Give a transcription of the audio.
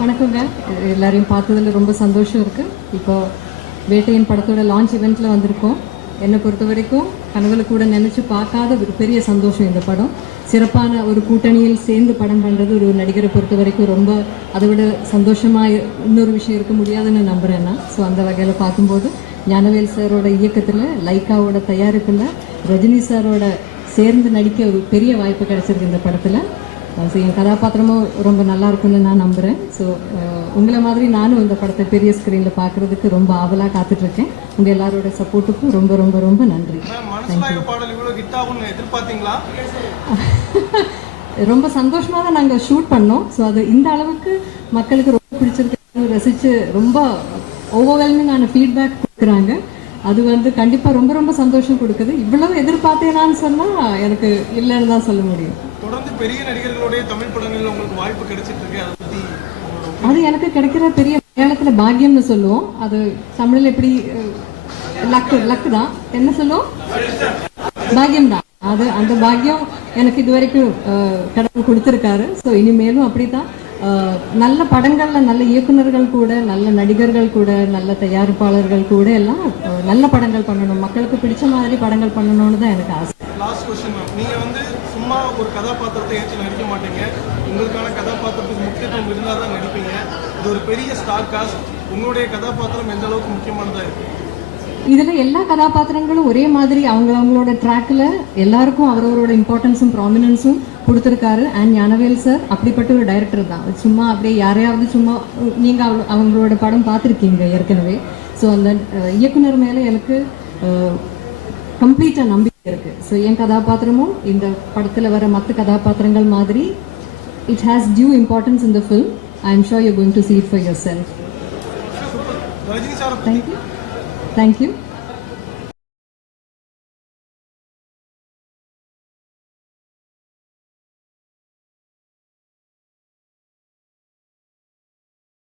வணக்கங்க. எல்லாரையும் பார்த்ததில் ரொம்ப சந்தோஷம் இருக்குது. இப்போ வேட்டையின் படத்தோட லான்ச் இவெண்ட்டில் வந்திருக்கோம். என்னை பொறுத்த வரைக்கும் கனவுல கூட நினச்சி பார்க்காத ஒரு பெரிய சந்தோஷம் இந்த படம். சிறப்பான ஒரு கூட்டணியில் சேர்ந்து படம் பண்ணுறது ஒரு நடிகரை பொறுத்த வரைக்கும் ரொம்ப அதை விட சந்தோஷமாக இன்னொரு விஷயம் இருக்க முடியாதுன்னு நம்புகிறேன் நான். ஸோ அந்த வகையில் பார்க்கும்போது ஞானவேல் சாரோட இயக்கத்தில், லைக்காவோட தயாரிப்பில், ரஜினி சாரோட சேர்ந்து நடிக்க ஒரு பெரிய வாய்ப்பு கிடைச்சிருக்கு இந்த படத்தில். ஸோ என் கதாபாத்திரமும் ரொம்ப நல்லா இருக்குன்னு நான் நம்புகிறேன். ஸோ உங்களை மாதிரி நானும் இந்த படத்தை பெரிய ஸ்க்ரீனில் பார்க்குறதுக்கு ரொம்ப ஆவலாக காத்துட்ருக்கேன். உங்கள் எல்லாரோட சப்போர்ட்டுக்கும் ரொம்ப ரொம்ப ரொம்ப நன்றி. ரொம்ப சந்தோஷமாக தான் நாங்கள் ஷூட் பண்ணோம். ஸோ அது இந்த அளவுக்கு மக்களுக்கு ரொம்ப பிடிச்சிருக்கு, ரசித்து ரொம்ப ஓவர்வெல்மிங்கான ஃபீட்பேக் கொடுக்குறாங்க. அது கண்டிப்பாக ரொம்ப ரொம்ப சந்தோஷம் கொடுக்குது. இவ்வளவு எதிர்பார்த்தேனான்னு சொன்னால் எனக்கு இல்லைன்னு தான் சொல்ல முடியும். தொடர்ந்து பெரிய நடிகர்களுடைய தமிழ் படங்களில் உங்களுக்கு வாய்ப்பு கிடைச்சிட்டு இருக்கு. அதை பற்றி அது எனக்கு கிடைக்கிற பெரிய மலையாளத்தில் பாக்கியம்னு சொல்லுவோம். அது தமிழில் எப்படி லக்கு தான் என்ன சொல்லுவோம், பாக்கியம் தான். அது அந்த பாக்கியம் எனக்கு இது வரைக்கும் கடவுள் கொடுத்துருக்காரு. ஸோ இனிமேலும் அப்படி தான் நல்ல படங்களில் நல்ல இயக்குநர்கள் கூட, நல்ல நடிகர்கள் கூட, நல்ல தயாரிப்பாளர்கள் கூட எல்லாம் நல்ல படங்கள் பண்ணணும், மக்களுக்கு பிடிச்ச மாதிரி படங்கள் பண்ணணும்னு தான் எனக்கு ஆசை. லாஸ்ட் கொஸ்டின் மேம், நீங்கள் சும்மா ஒரு கதாபாத்திரத்தை ஏற்று நடிக்க மாட்டீங்க. உங்களுக்கான கதாபாத்திரத்துக்கு முக்கியத்துவம் இருந்தால் தான் நடிப்பீங்க. இது ஒரு பெரிய ஸ்டார் காஸ்ட். உங்களுடைய கதாபாத்திரம் எந்த அளவுக்கு முக்கியமானதாக இருக்குது? இதில் எல்லா கதாபாத்திரங்களும் ஒரே மாதிரி அவங்களோட ட்ராக்கில் எல்லாருக்கும் அவரோட இம்பார்ட்டன்ஸும் ப்ராமினன்ஸும் கொடுத்துருக்காரு. அண்ட் ஞானவேல் சார் அப்படிப்பட்ட ஒரு டைரக்டர் தான். சும்மா அப்படியே யாரையாவது சும்மா நீங்கள் அவங்களோட படம் பார்த்துருக்கீங்க ஏற்கனவே. ஸோ அந்த இயக்குனர் மேலே எனக்கு கம்ப்ளீட்டாக நம்பிக்கை இருக்குது. ஸோ என் கதாபாத்திரமும் இந்த படத்தில் வர மற்ற கதாபாத்திரங்கள் மாதிரி it has due importance in the film. I am sure you going to see it for yourself. Rajini sir, thank you.